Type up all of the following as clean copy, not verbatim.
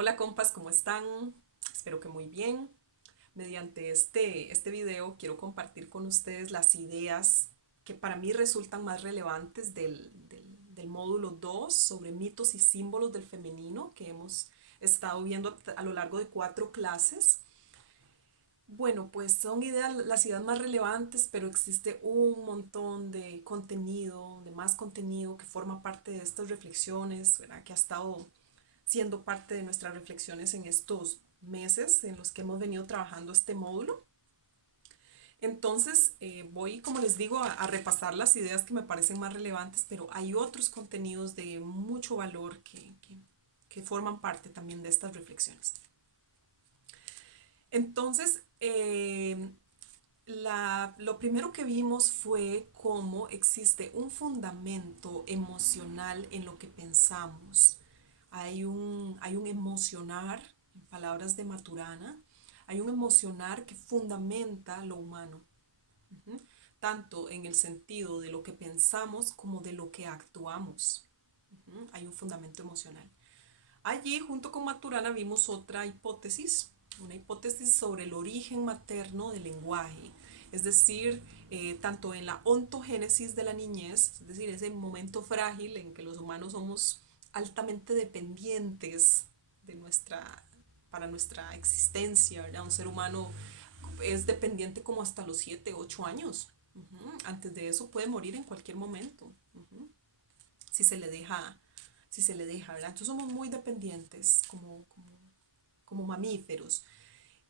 Hola compas, ¿cómo están? Espero que muy bien. Mediante este video quiero compartir con ustedes las ideas que para mí resultan más relevantes del módulo 2 sobre mitos y símbolos del femenino que hemos estado viendo a lo largo de 4 clases. Bueno, pues son las ideas más relevantes, pero existe un montón de más contenido que forma parte de estas reflexiones, ¿verdad? Que ha estado siendo parte de nuestras reflexiones en estos meses en los que hemos venido trabajando este módulo. Entonces, voy, como les digo, a repasar las ideas que me parecen más relevantes, pero hay otros contenidos de mucho valor que forman parte también de estas reflexiones. Entonces, lo primero que vimos fue cómo existe un fundamento emocional en lo que pensamos. Hay un emocionar, en palabras de Maturana, hay un emocionar que fundamenta lo humano, ¿uh? Tanto en el sentido de lo que pensamos como de lo que actuamos. Hay un fundamento emocional. Allí, junto con Maturana, vimos otra hipótesis, una hipótesis sobre el origen materno del lenguaje, es decir, tanto en la ontogénesis de la niñez, es decir, ese momento frágil en que los humanos somos altamente dependientes de para nuestra existencia, ¿verdad? Un ser humano es dependiente como hasta los 7, 8 años. Antes de eso puede morir en cualquier momento, si se le deja, si se le deja, ¿verdad? Entonces somos muy dependientes como mamíferos.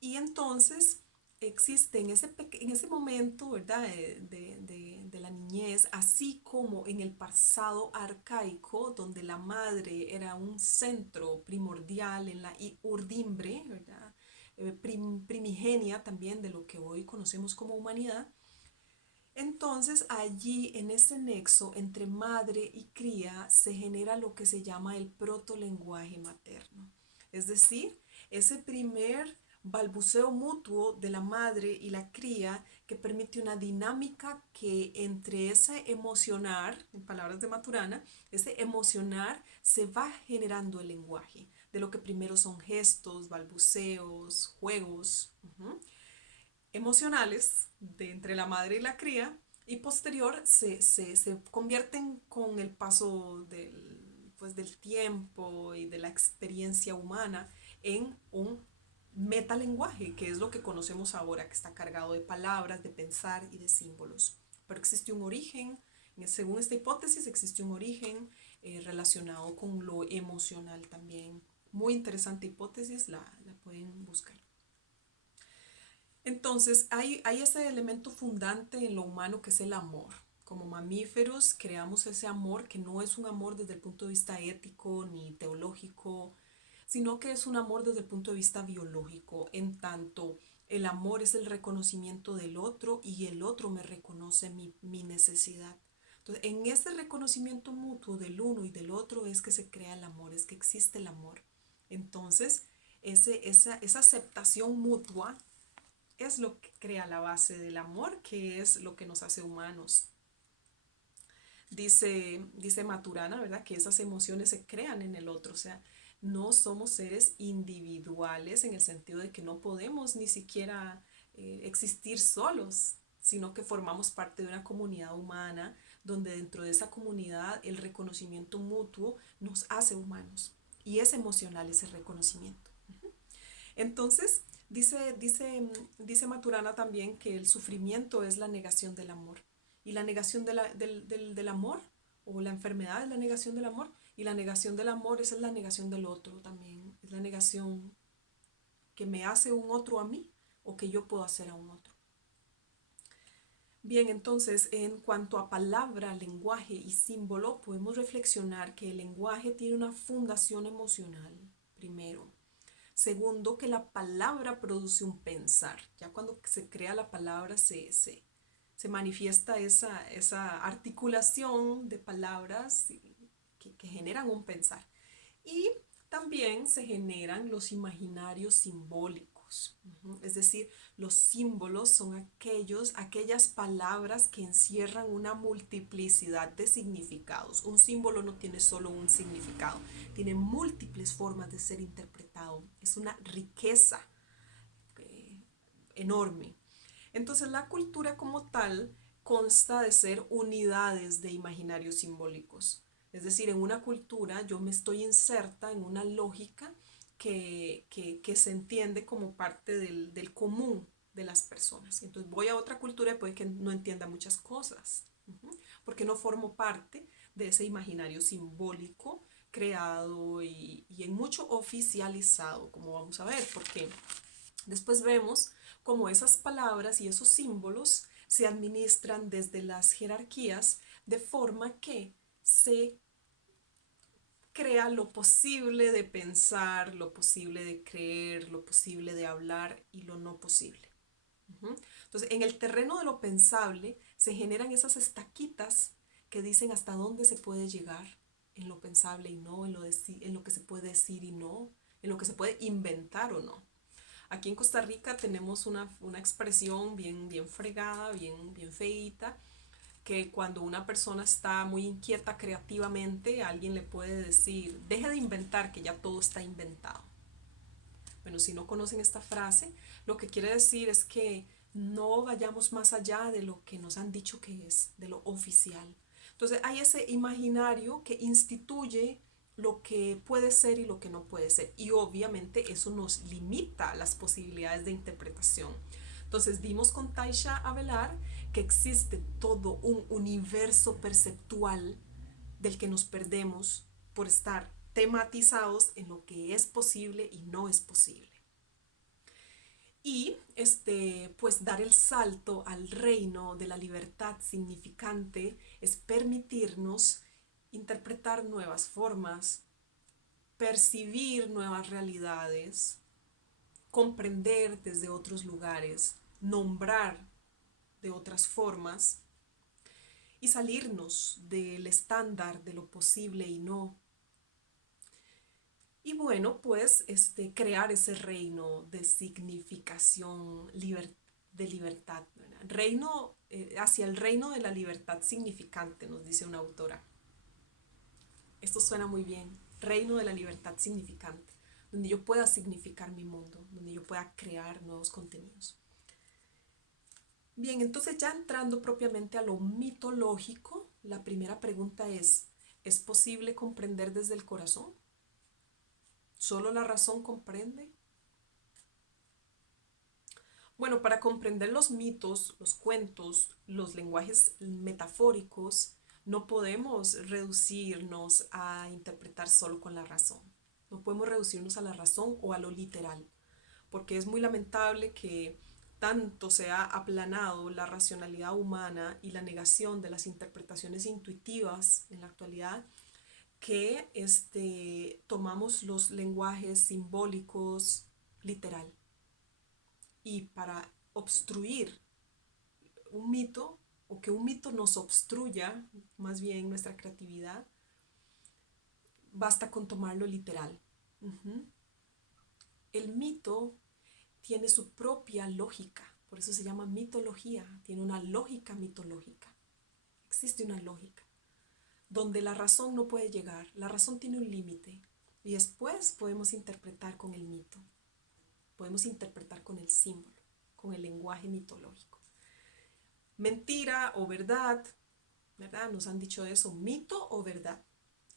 Y entonces existe en ese momento, ¿verdad? De la niñez, así como en el pasado arcaico, donde la madre era un centro primordial en la urdimbre, ¿verdad? Primigenia también de lo que hoy conocemos como humanidad. Entonces allí en ese nexo entre madre y cría se genera lo que se llama el protolenguaje materno. Es decir, ese primer balbuceo mutuo de la madre y la cría que permite una dinámica que entre ese emocionar, en palabras de Maturana, ese emocionar se va generando el lenguaje, de lo que primero son gestos, balbuceos, juegos. Emocionales de entre la madre y la cría y posterior se convierten con el paso del tiempo y de la experiencia humana en un metalenguaje, que es lo que conocemos ahora, que está cargado de palabras, de pensar y de símbolos. Pero existe un origen, según esta hipótesis, existe un origen relacionado con lo emocional también. Muy interesante hipótesis, la pueden buscar. Entonces, hay ese elemento fundante en lo humano que es el amor. Como mamíferos creamos ese amor que no es un amor desde el punto de vista ético ni teológico, sino que es un amor desde el punto de vista biológico, en tanto el amor es el reconocimiento del otro y el otro me reconoce mi necesidad. Entonces, en ese reconocimiento mutuo del uno y del otro es que se crea el amor, es que existe el amor. Entonces, esa aceptación mutua es lo que crea la base del amor, que es lo que nos hace humanos. Dice Maturana, ¿verdad? Que esas emociones se crean en el otro, o sea, no somos seres individuales en el sentido de que no podemos ni siquiera existir solos, sino que formamos parte de una comunidad humana donde dentro de esa comunidad el reconocimiento mutuo nos hace humanos y es emocional ese reconocimiento. Entonces, dice Maturana también que el sufrimiento es la negación del amor. Y la negación del amor, o la enfermedad es la negación del amor, y la negación del amor es la negación del otro también. Es la negación que me hace un otro a mí o que yo puedo hacer a un otro. Bien, entonces, en cuanto a palabra, lenguaje y símbolo, podemos reflexionar que el lenguaje tiene una fundación emocional, primero. Segundo, que la palabra produce un pensar. Ya cuando se crea la palabra se manifiesta esa articulación de palabras que generan un pensar. Y también se generan los imaginarios simbólicos. Es decir, los símbolos son aquellas palabras que encierran una multiplicidad de significados. Un símbolo no tiene solo un significado, tiene múltiples formas de ser interpretado. interpretado. Es una riqueza enorme. Entonces la cultura como tal consta de ser unidades de imaginarios simbólicos. Es decir, en una cultura yo me estoy inserta en una lógica que se entiende como parte del común de las personas. Entonces voy a otra cultura y puede que no entienda muchas cosas, porque no formo parte de ese imaginario simbólico creado y en mucho oficializado, como vamos a ver, porque después vemos cómo esas palabras y esos símbolos se administran desde las jerarquías de forma que se crea lo posible de pensar, lo posible de creer, lo posible de hablar y lo no posible. Entonces, en el terreno de lo pensable se generan esas estaquitas que dicen hasta dónde se puede llegar en lo pensable y no, en lo que se puede decir y no, en lo que se puede inventar o no. Aquí en Costa Rica tenemos una expresión bien fregada, bien feíta, que cuando una persona está muy inquieta creativamente, alguien le puede decir, deje de inventar, que ya todo está inventado. Bueno, si no conocen esta frase, lo que quiere decir es que no vayamos más allá de lo que nos han dicho que es, de lo oficial. Entonces hay ese imaginario que instituye lo que puede ser y lo que no puede ser. Y obviamente eso nos limita las posibilidades de interpretación. Entonces vimos con Taisha Avelar que existe todo un universo perceptual del que nos perdemos por estar tematizados en lo que es posible y no es posible. Y pues dar el salto al reino de la libertad significante es permitirnos interpretar nuevas formas, percibir nuevas realidades, comprender desde otros lugares, nombrar de otras formas y salirnos del estándar de lo posible y no. Y bueno, pues crear ese reino de significación, de libertad, ¿verdad? Reino, hacia el reino de la libertad significante, nos dice una autora. Esto suena muy bien, reino de la libertad significante, donde yo pueda significar mi mundo, donde yo pueda crear nuevos contenidos. Bien, entonces ya entrando propiamente a lo mitológico, la primera pregunta ¿es posible comprender desde el corazón? ¿Solo la razón comprende? Bueno, para comprender los mitos, los cuentos, los lenguajes metafóricos, no podemos reducirnos a interpretar solo con la razón. No podemos reducirnos a la razón o a lo literal, porque es muy lamentable que tanto se ha aplanado la racionalidad humana y la negación de las interpretaciones intuitivas en la actualidad, que tomamos los lenguajes simbólicos literal. Y para obstruir un mito, o que un mito nos obstruya más bien nuestra creatividad, basta con tomarlo literal. El mito tiene su propia lógica, por eso se llama mitología, tiene una lógica mitológica. Existe una lógica donde la razón no puede llegar, la razón tiene un límite y después podemos interpretar con el mito, podemos interpretar con el símbolo, con el lenguaje mitológico. Mentira o verdad, ¿verdad? Nos han dicho eso, mito o verdad.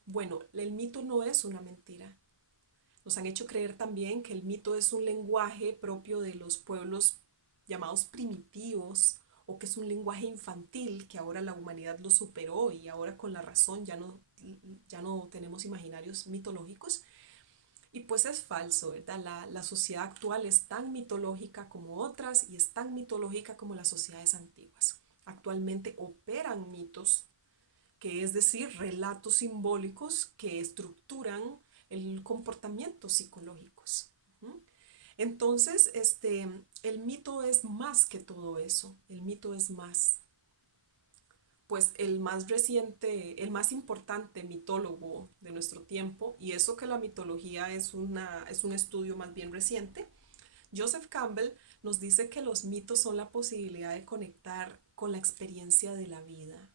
Bueno, el mito no es una mentira. Nos han hecho creer también que el mito es un lenguaje propio de los pueblos llamados primitivos, o que es un lenguaje infantil que ahora la humanidad lo superó y ahora con la razón ya no tenemos imaginarios mitológicos. Y pues es falso, ¿verdad? La sociedad actual es tan mitológica como otras y es tan mitológica como las sociedades antiguas. Actualmente operan mitos, que es decir, relatos simbólicos que estructuran el comportamiento psicológicos. Entonces, el mito es más que todo eso, el mito es más. Pues el más reciente, el más importante mitólogo de nuestro tiempo, y eso que la mitología es un estudio más bien reciente, Joseph Campbell nos dice que los mitos son la posibilidad de conectar con la experiencia de la vida,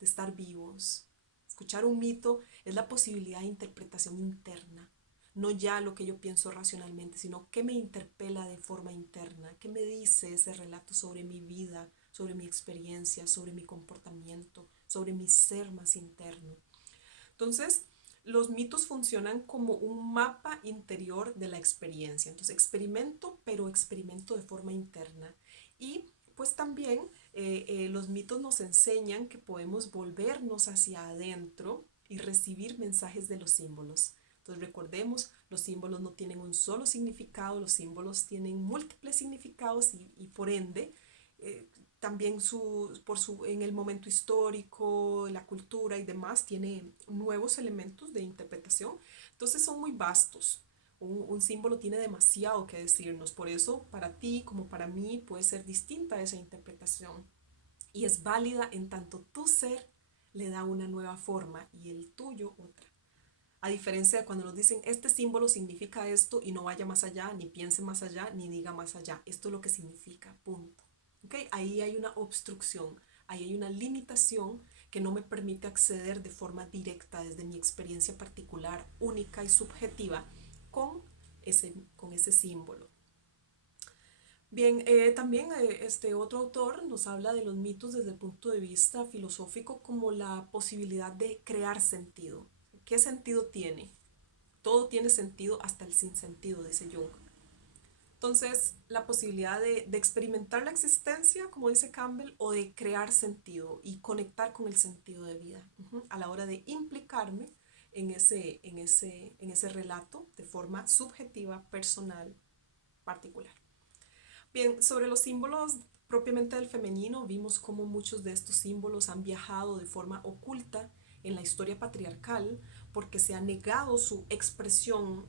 de estar vivos. Escuchar un mito es la posibilidad de interpretación interna, no ya lo que yo pienso racionalmente, sino qué me interpela de forma interna, qué me dice ese relato sobre mi vida, sobre mi experiencia, sobre mi comportamiento, sobre mi ser más interno. Entonces, los mitos funcionan como un mapa interior de la experiencia. Entonces, experimento, pero experimento de forma interna. Y pues también los mitos nos enseñan que podemos volvernos hacia adentro y recibir mensajes de los símbolos. Entonces recordemos, los símbolos no tienen un solo significado, los símbolos tienen múltiples significados y por ende eh, también en el momento histórico, la cultura y demás, tiene nuevos elementos de interpretación. Entonces son muy vastos. Un símbolo tiene demasiado que decirnos. Por eso, para ti como para mí, puede ser distinta esa interpretación. Y es válida en tanto tu ser le da una nueva forma y el tuyo otra. A diferencia de cuando nos dicen, este símbolo significa esto y no vaya más allá, ni piense más allá, ni diga más allá. Esto es lo que significa, punto. ¿Okay? Ahí hay una obstrucción, ahí hay una limitación que no me permite acceder de forma directa desde mi experiencia particular, única y subjetiva con ese símbolo. Bien, también este otro autor nos habla de los mitos desde el punto de vista filosófico como la posibilidad de crear sentido. ¿Qué sentido tiene? Todo tiene sentido hasta el sinsentido, dice Jung. Entonces, la posibilidad de experimentar la existencia, como dice Campbell, o de crear sentido y conectar con el sentido de vida a la hora de implicarme en ese relato de forma subjetiva, personal, particular. Bien, sobre los símbolos propiamente del femenino, vimos cómo muchos de estos símbolos han viajado de forma oculta en la historia patriarcal porque se ha negado su expresión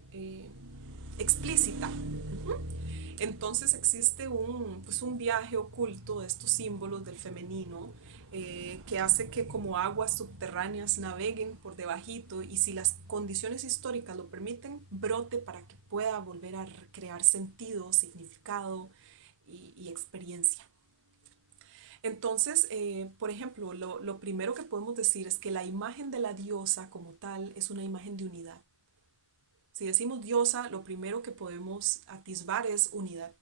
explícita. Entonces existe un viaje oculto de estos símbolos del femenino que hace que como aguas subterráneas naveguen por debajito y si las condiciones históricas lo permiten, brote para que pueda volver a crear sentido, significado y experiencia. Entonces, por ejemplo, lo primero que podemos decir es que la imagen de la diosa como tal es una imagen de unidad. Si decimos diosa, lo primero que podemos atisbar es unidad.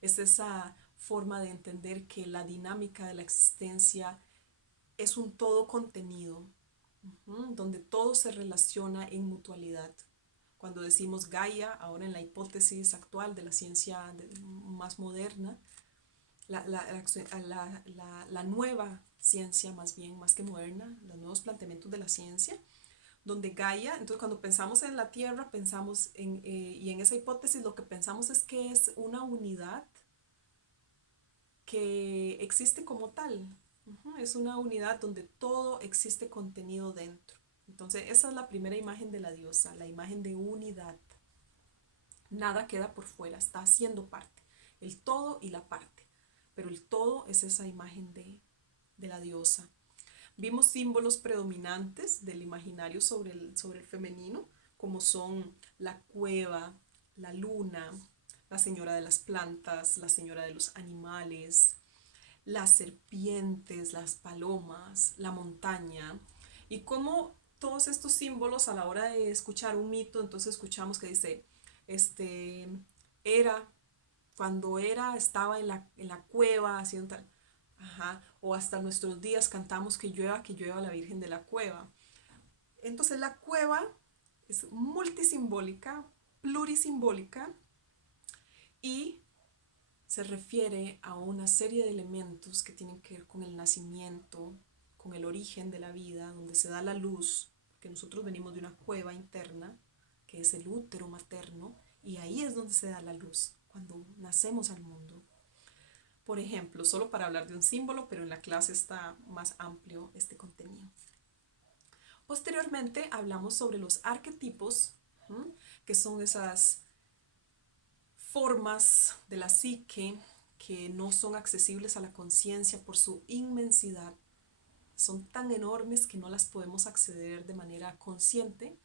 Es esa forma de entender que la dinámica de la existencia es un todo contenido, donde todo se relaciona en mutualidad. Cuando decimos Gaia, ahora en la hipótesis actual de la ciencia más moderna, la nueva ciencia más bien, más que moderna, los nuevos planteamientos de la ciencia, donde Gaia, entonces cuando pensamos en la Tierra, pensamos y en esa hipótesis lo que pensamos es que es una unidad que existe como tal. Es una unidad donde todo existe contenido dentro. Entonces esa es la primera imagen de la diosa, la imagen de unidad. Nada queda por fuera, está haciendo parte, el todo y la parte. Pero el todo es esa imagen de la diosa. Vimos símbolos predominantes del imaginario sobre el femenino, como son la cueva, la luna, la señora de las plantas, la señora de los animales, las serpientes, las palomas, la montaña, y cómo todos estos símbolos a la hora de escuchar un mito, entonces escuchamos que dice, este, era, cuando era, estaba en la cueva haciendo tal, ajá, o hasta nuestros días cantamos que llueva la Virgen de la Cueva. Entonces la cueva es multisimbólica, plurisimbólica y se refiere a una serie de elementos que tienen que ver con el nacimiento, con el origen de la vida, donde se da la luz, que nosotros venimos de una cueva interna, que es el útero materno, y ahí es donde se da la luz, cuando nacemos al mundo. Por ejemplo, solo para hablar de un símbolo, pero en la clase está más amplio este contenido. Posteriormente hablamos sobre los arquetipos, que son esas formas de la psique que no son accesibles a la conciencia por su inmensidad. Son tan enormes que no las podemos acceder de manera consciente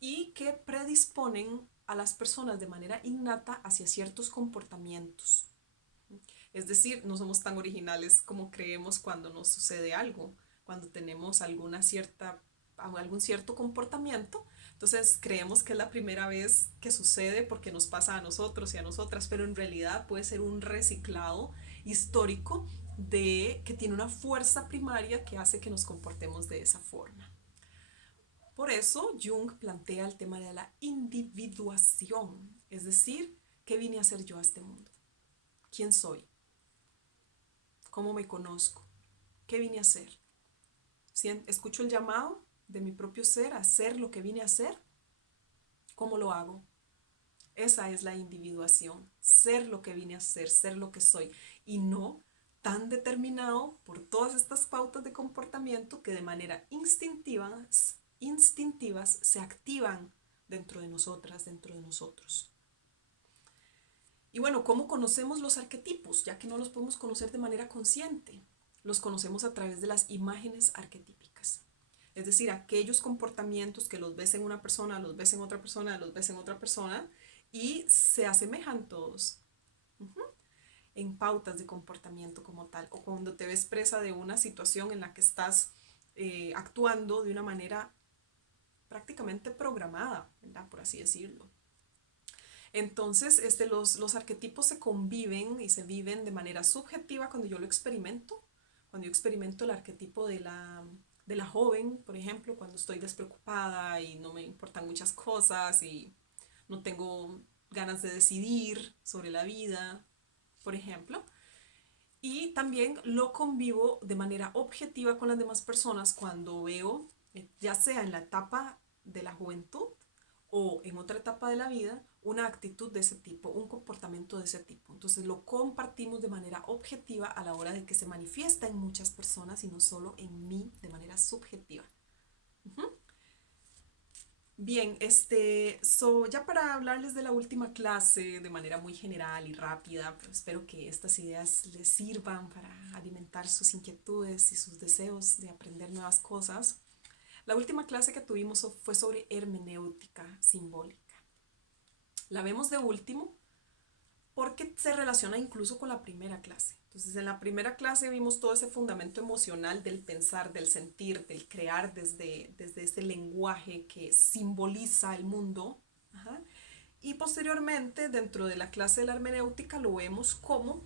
y que predisponen a las personas de manera innata hacia ciertos comportamientos. Es decir, no somos tan originales como creemos cuando nos sucede algo, cuando tenemos algún cierto comportamiento. Entonces Entonces creemos que es la primera vez que sucede porque nos pasa a nosotros y a nosotras, pero en realidad puede ser un reciclado histórico de que tiene una fuerza primaria que hace que nos comportemos de esa forma. Por eso Jung plantea el tema de la individuación, es decir, ¿qué vine a hacer yo a este mundo? ¿Quién soy? ¿Cómo me conozco? ¿Qué vine a hacer? Si escucho el llamado de mi propio ser a hacer lo que vine a hacer, ¿cómo lo hago? Esa es la individuación, ser lo que vine a ser, ser lo que soy, y no tan determinado por todas estas pautas de comportamiento que de manera instintivas se activan dentro de nosotras, dentro de nosotros. Y bueno, ¿cómo conocemos los arquetipos? Ya que no los podemos conocer de manera consciente. Los conocemos a través de las imágenes arquetípicas. Es decir, aquellos comportamientos que los ves en una persona, los ves en otra persona, los ves en otra persona y se asemejan todos en pautas de comportamiento como tal. O cuando te ves presa de una situación en la que estás actuando de una manera prácticamente programada, ¿verdad? Por así decirlo. Entonces, los arquetipos se conviven y se viven de manera subjetiva cuando yo lo experimento. Cuando yo experimento el arquetipo de la joven, por ejemplo, cuando estoy despreocupada y no me importan muchas cosas y no tengo ganas de decidir sobre la vida, por ejemplo. Y también lo convivo de manera objetiva con las demás personas cuando veo, ya sea en la etapa de la juventud o en otra etapa de la vida, una actitud de ese tipo, un comportamiento de ese tipo. Entonces lo compartimos de manera objetiva a la hora de que se manifiesta en muchas personas y no solo en mí de manera subjetiva. Bien, ya para hablarles de la última clase de manera muy general y rápida, pero espero que estas ideas les sirvan para alimentar sus inquietudes y sus deseos de aprender nuevas cosas. La última clase que tuvimos fue sobre hermenéutica simbólica. La vemos de último porque se relaciona incluso con la primera clase. Entonces, en la primera clase vimos todo ese fundamento emocional del pensar, del sentir, del crear desde ese lenguaje que simboliza el mundo. Ajá. Y posteriormente, dentro de la clase de la hermenéutica, lo vemos como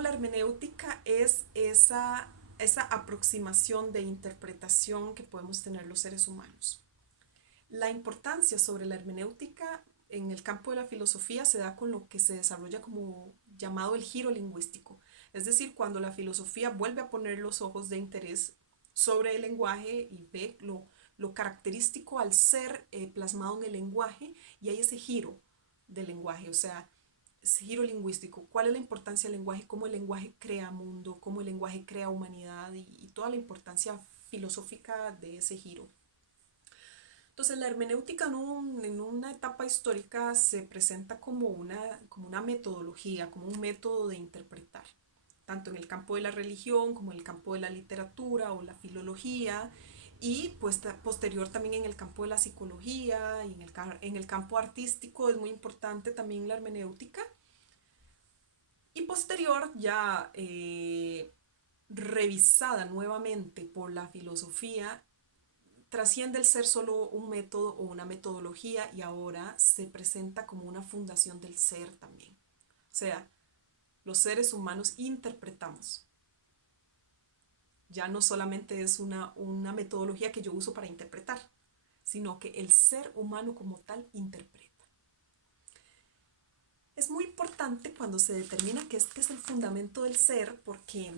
la hermenéutica es esa aproximación de interpretación que podemos tener los seres humanos. La importancia sobre la hermenéutica en el campo de la filosofía se da con lo que se desarrolla como llamado el giro lingüístico. Es decir, cuando la filosofía vuelve a poner los ojos de interés sobre el lenguaje y ve lo característico al ser plasmado en el lenguaje, y hay ese giro del lenguaje, o sea, ese giro lingüístico. ¿Cuál es la importancia del lenguaje? ¿Cómo el lenguaje crea mundo? ¿Cómo el lenguaje crea humanidad? Y toda la importancia filosófica de ese giro. Entonces la hermenéutica en una etapa histórica se presenta como una metodología, como un método de interpretar, tanto en el campo de la religión como en el campo de la literatura o la filología, y pues posterior también en el campo de la psicología y en el campo artístico es muy importante también la hermenéutica, y posterior ya revisada nuevamente por la filosofía trasciende el ser solo un método o una metodología y ahora se presenta como una fundación del ser también. O sea, los seres humanos interpretamos. Ya no solamente es una metodología que yo uso para interpretar, sino que el ser humano como tal interpreta. Es muy importante cuando se determina qué es el fundamento del ser, porque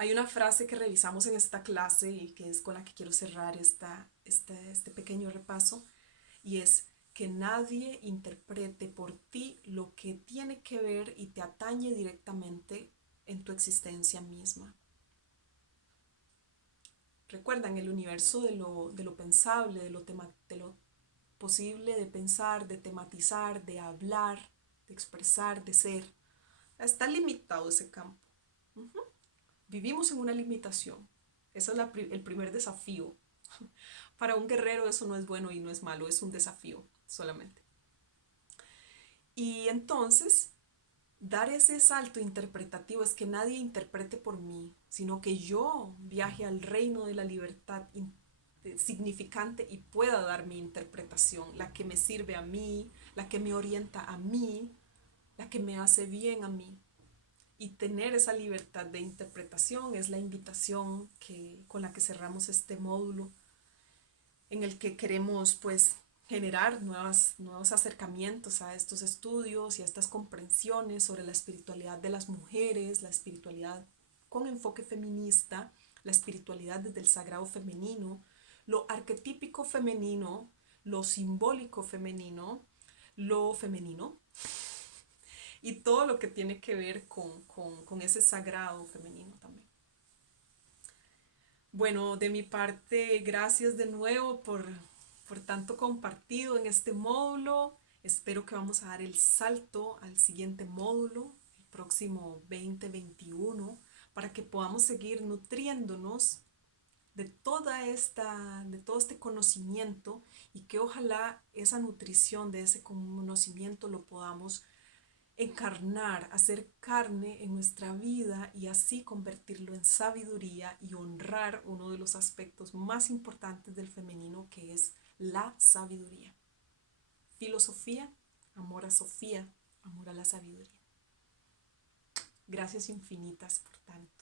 hay una frase que revisamos en esta clase y que es con la que quiero cerrar este pequeño repaso, y es que nadie interprete por ti lo que tiene que ver y te atañe directamente en tu existencia misma. Recuerda, en el universo de lo pensable, de lo posible de pensar, de tematizar, de hablar, de expresar, de ser, está limitado ese campo. Vivimos en una limitación. Ese es el primer desafío. Para un guerrero eso no es bueno y no es malo, es un desafío solamente. Y entonces, dar ese salto interpretativo es que nadie interprete por mí, sino que yo viaje al reino de la libertad significante y pueda dar mi interpretación, la que me sirve a mí, la que me orienta a mí, la que me hace bien a mí. Y tener esa libertad de interpretación es la invitación con la que cerramos este módulo, en el que queremos pues generar nuevos acercamientos a estos estudios y a estas comprensiones sobre la espiritualidad de las mujeres, la espiritualidad con enfoque feminista, la espiritualidad desde el sagrado femenino, lo arquetípico femenino, lo simbólico femenino, lo femenino y todo lo que tiene que ver con ese sagrado femenino también. Bueno, de mi parte, gracias de nuevo por tanto compartido en este módulo. Espero que vamos a dar el salto al siguiente módulo, el próximo 2021, para que podamos seguir nutriéndonos de todo este conocimiento y que ojalá esa nutrición de ese conocimiento lo podamos encarnar, hacer carne en nuestra vida y así convertirlo en sabiduría y honrar uno de los aspectos más importantes del femenino, que es la sabiduría. Filosofía, amor a Sofía, amor a la sabiduría. Gracias infinitas por tanto.